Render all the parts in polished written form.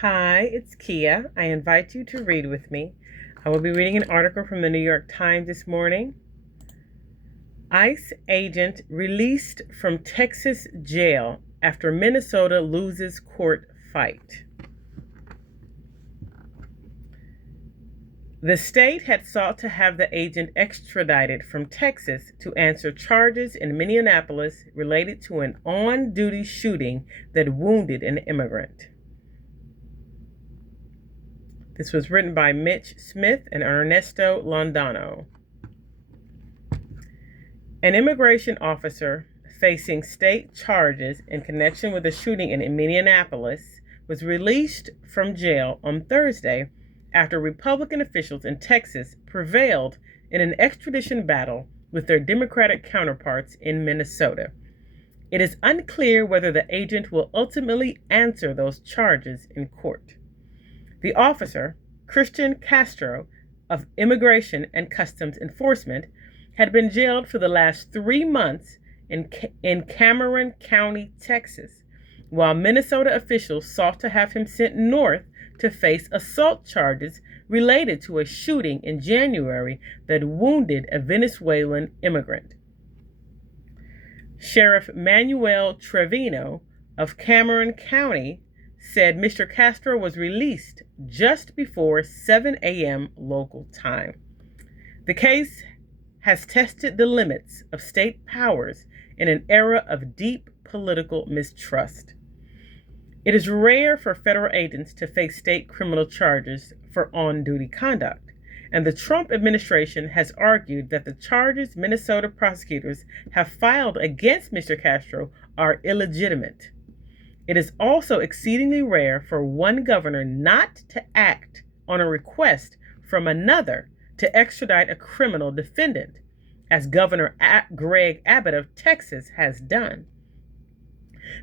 Hi, it's Kia. I invite you to read with me. I will be reading an article from the New York Times this morning. ICE agent released from Texas jail after Minnesota loses court fight. The state had sought to have the agent extradited from Texas to answer charges in Minneapolis related to an on-duty shooting that wounded an immigrant. This was written by Mitch Smith and Ernesto Londono. An immigration officer facing state charges in connection with a shooting in Minneapolis was released from jail on Thursday after Republican officials in Texas prevailed in an extradition battle with their Democratic counterparts in Minnesota. It is unclear whether the agent will ultimately answer those charges in court. The officer, Castro, of Immigration and Customs Enforcement, had been jailed for the last 3 months in Cameron County, Texas, while Minnesota officials sought to have him sent north to face assault charges related to a shooting in January that wounded a Venezuelan immigrant. Sheriff Manuel Trevino of Cameron County said Mr. Castro was released just before 7 a.m. local time. The case has tested the limits of state powers in an era of deep political mistrust. It is rare for federal agents to face state criminal charges for on-duty conduct, and the Trump administration has argued that the charges Minnesota prosecutors have filed against Mr. Castro are illegitimate. It is also exceedingly rare for one governor not to act on a request from another to extradite a criminal defendant, as Governor Greg Abbott of Texas has done.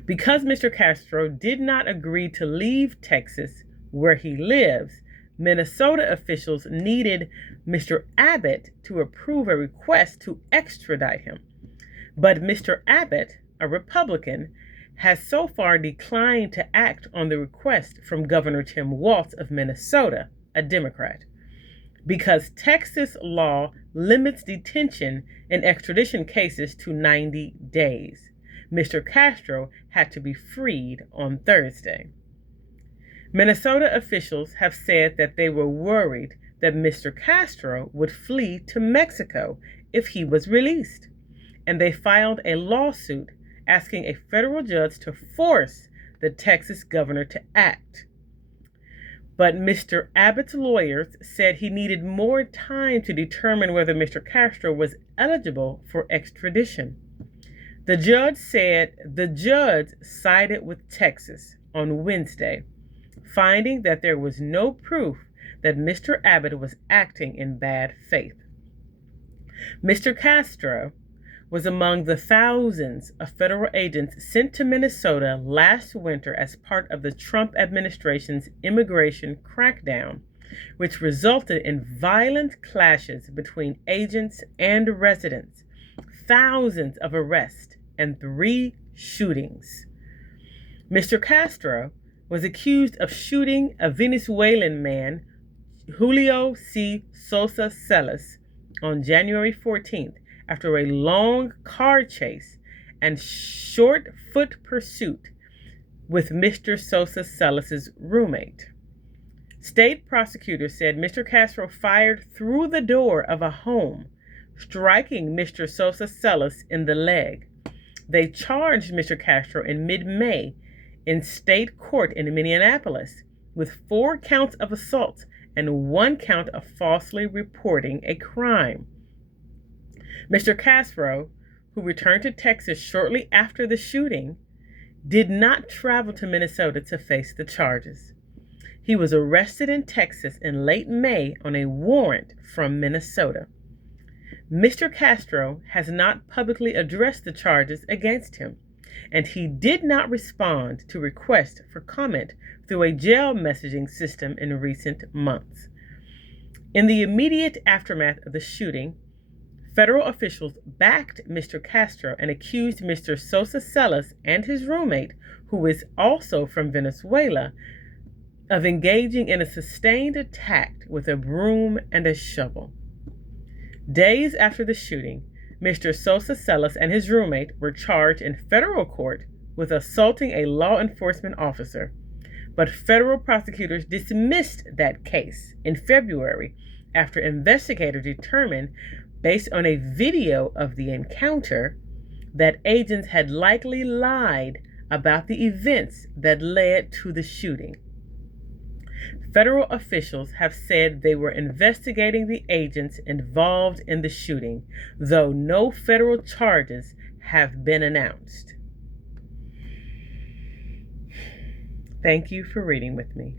Because Mr. Castro did not agree to leave Texas, where he lives, Minnesota officials needed Mr. Abbott to approve a request to extradite him. But Mr. Abbott, a Republican, has so far declined to act on the request from Governor Tim Walz of Minnesota, a Democrat. Because Texas law limits detention in extradition cases to 90 days. Mr. Castro had to be freed on Thursday. Minnesota officials have said that they were worried that Mr. Castro would flee to Mexico if he was released, and they filed a lawsuit asking a federal judge to force the Texas governor to act. But Mr. Abbott's lawyers said he needed more time to determine whether Mr. Castro was eligible for extradition. The judge said the judge sided with Texas on Wednesday, finding that there was no proof that Mr. Abbott was acting in bad faith. Mr. Castro was among the thousands of federal agents sent to Minnesota last winter as part of the Trump administration's immigration crackdown, which resulted in violent clashes between agents and residents, thousands of arrests, and 3 shootings. Mr. Castro was accused of shooting a Venezuelan man, Julio C. Sosa Celis, on January 14th after a long car chase and short foot pursuit with Mr. Sosa Celis' roommate. State prosecutors said Mr. Castro fired through the door of a home, striking Mr. Sosa Celis in the leg. They charged Mr. Castro in mid-May in state court in Minneapolis with 4 counts of assault and 1 count of falsely reporting a crime. Mr. Castro, who returned to Texas shortly after the shooting, did not travel to Minnesota to face the charges. He was arrested in Texas in late May on a warrant from Minnesota. Mr. Castro has not publicly addressed the charges against him, and he did not respond to requests for comment through a jail messaging system in recent months. In the immediate aftermath of the shooting, federal officials backed Mr. Castro and accused Mr. Sosa Celis and his roommate, who is also from Venezuela, of engaging in a sustained attack with a broom and a shovel. Days after the shooting, Mr. Sosa Celis and his roommate were charged in federal court with assaulting a law enforcement officer, but federal prosecutors dismissed that case in February after investigators determined, based on a video of the encounter, that agents had likely lied about the events that led to the shooting. Federal officials have said they were investigating the agents involved in the shooting, though no federal charges have been announced. Thank you for reading with me.